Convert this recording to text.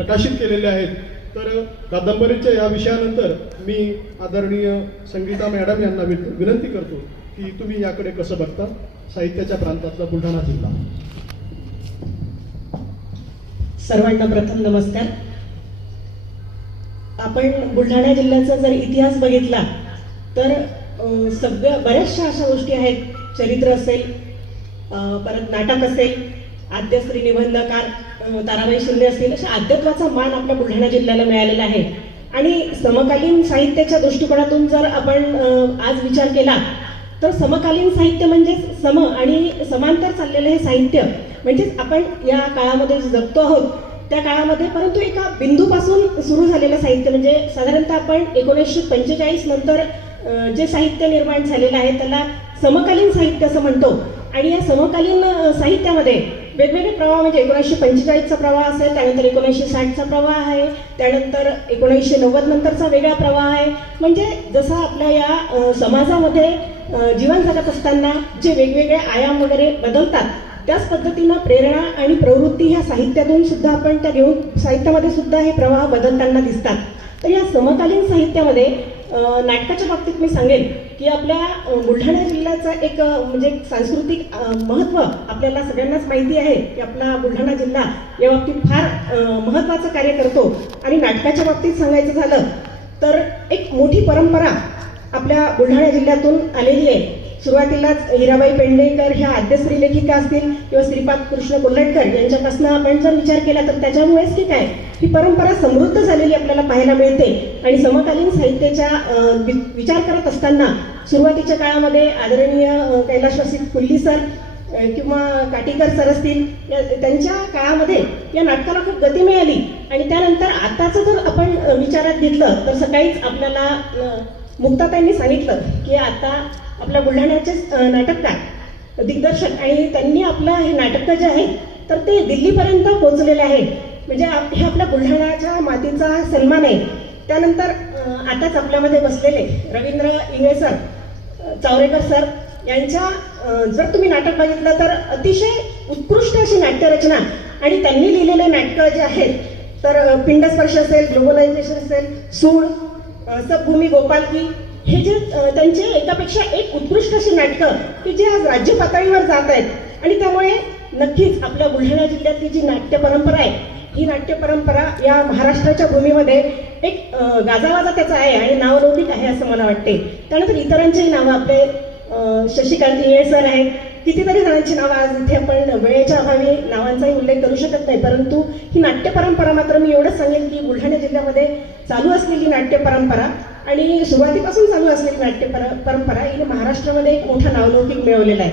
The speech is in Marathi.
प्रकाशित केलेले आहेत. तर कादंबरीच्या या विषयानंतर मी आदरणीय संगीता मॅडम यांना विनंती करतो की तुम्ही याकडे कसं बघता? साहित्याच्या प्रांतातला बुलढाणा जिल्हा. सर्वांना प्रथम नमस्कार. आपण बुलढाणा जिल्ह्याचा जर इतिहास बघितला तर सगळ्या बऱ्याचशा अशा गोष्टी आहेत. चरित्र असेल अं, परत नाटक असेल आद्यश्री निबंधकार ताराबाई शिंदे असतील अशा आद्यत्वाचा मान आपल्या बुलढाणा जिल्ह्याला मिळालेला आहे. आणि समकालीन साहित्याच्या दृष्टिकोनातून जर आपण आज विचार केला तर समकालीन साहित्य म्हणजेच सम आणि समांतर चाललेलं हे साहित्य म्हणजेच आपण या काळामध्ये जगतो आहोत त्या काळामध्ये परंतु एका बिंदूपासून सुरू झालेलं साहित्य म्हणजे साधारणतः आपण एकोणीसशे पंचेचाळीस नंतर जे साहित्य निर्माण झालेलं आहे त्याला समकालीन साहित्य असं म्हणतो. आणि या समकालीन साहित्यामध्ये वेगवेगळे प्रवाह म्हणजे एकोणीसशे पंचेचाळीसचा प्रवाह असेल त्यानंतर एकोणीसशे साठचा प्रवाह आहे त्यानंतर एकोणीसशे नव्वद नंतरचा वेगळा प्रवाह आहे. म्हणजे जसा आपल्या या समाजामध्ये जीवन जगत असताना जे वेगवेगळे आयाम वगैरे बदलतात त्याच पद्धतीनं प्रेरणा आणि प्रवृत्ती ह्या साहित्यातून सुद्धा आपण त्या घेऊन साहित्यामध्ये सुद्धा हे प्रवाह बदलताना दिसतात. तर या समकालीन साहित्यामध्ये नाटकाच्या बाबतीत मी सांगेन की आपल्या बुलढाणा जिल्ह्याचा एक म्हणजे एक सांस्कृतिक महत्त्व आपल्याला सगळ्यांनाच माहिती आहे की आपला बुलढाणा जिल्हा या बाबतीत फार महत्त्वाचं कार्य करतो. आणि नाटकाच्या बाबतीत सांगायचं झालं तर एक मोठी परंपरा आपल्या बुलढाणा जिल्ह्यातून आलेली आहे. सुरुवातीलाच हिराबाई पेंडेकर ह्या आद्यश्री लेखिका असतील किंवा श्रीपाद कृष्ण कोल्हटकर यांच्यापासून आपण जर विचार केला तर त्याच्यामुळेच की काय? ही परंपरा समृद्ध झालेली आपल्याला पाहायला मिळते. आणि समकालीन साहित्याच्या वि- विचार करत असताना सुरुवातीच्या काळामध्ये आदरणीय कैलाशवासी कैलासवासी कुल्ली सर किंवा काटीकर सर असतील या- त्यांच्या काळामध्ये या नाटकाला खूप गती मिळाली. आणि त्यानंतर आताचं जर आपण विचारात घेतलं तर सकाळीच आपल्याला मुक्ताताईंनी सांगितलं की आता आपल्या बुलढाण्याचेच नाटककार दिग्दर्शक आणि त्यांनी आपलं हे नाटक जे आहे तर ते दिल्लीपर्यंत पोहोचलेले आहे म्हणजे आप- हे आपल्या बुलढाण्याच्या मातीचा सन्मान आहे. त्यानंतर आताच आपल्यामध्ये बसलेले रवींद्र इंगळे सर चावरेकर सर यांच्या जर तुम्ही नाटक बघितलं तर अतिशय उत्कृष्ट अशी नाट्यरचना आणि त्यांनी लिहिलेले नाटकं जे आहेत तर पिंडस्पर्श असेल ग्लोबलायझेशन असेल सूळ सबभूमी गोपालकी हे जे त्यांचे एकापेक्षा एक उत्कृष्ट अशी नाटकं की जे आज राज्य पातळीवर जात आहेत. आणि त्यामुळे नक्कीच आपल्या बुलढाणा जिल्ह्यातली जी नाट्य परंपरा आहे ही नाट्य परंपरा या महाराष्ट्राच्या भूमीमध्ये एक गाजावाजा त्याचा आहे आणि नावलौकिक आहे असं मला वाटते त्यानंतर इतरांचीही नावं आपले शशिकांत इंगळे सर आहेत. कितीतरी जणांची नावं आज इथे आपण वेळेच्या अभावी नावांचाही उल्लेख करू शकत नाही परंतु ही नाट्य परंपरा मात्र मी एवढंच सांगेन की बुलढाणा जिल्ह्यामध्ये चालू असलेली नाट्य परंपरा आणि सुरुवातीपासून चालू असलेली नाट्य पर- परंपरा हिने महाराष्ट्रामध्ये एक मोठा नावलौकिक मिळवलेला आहे.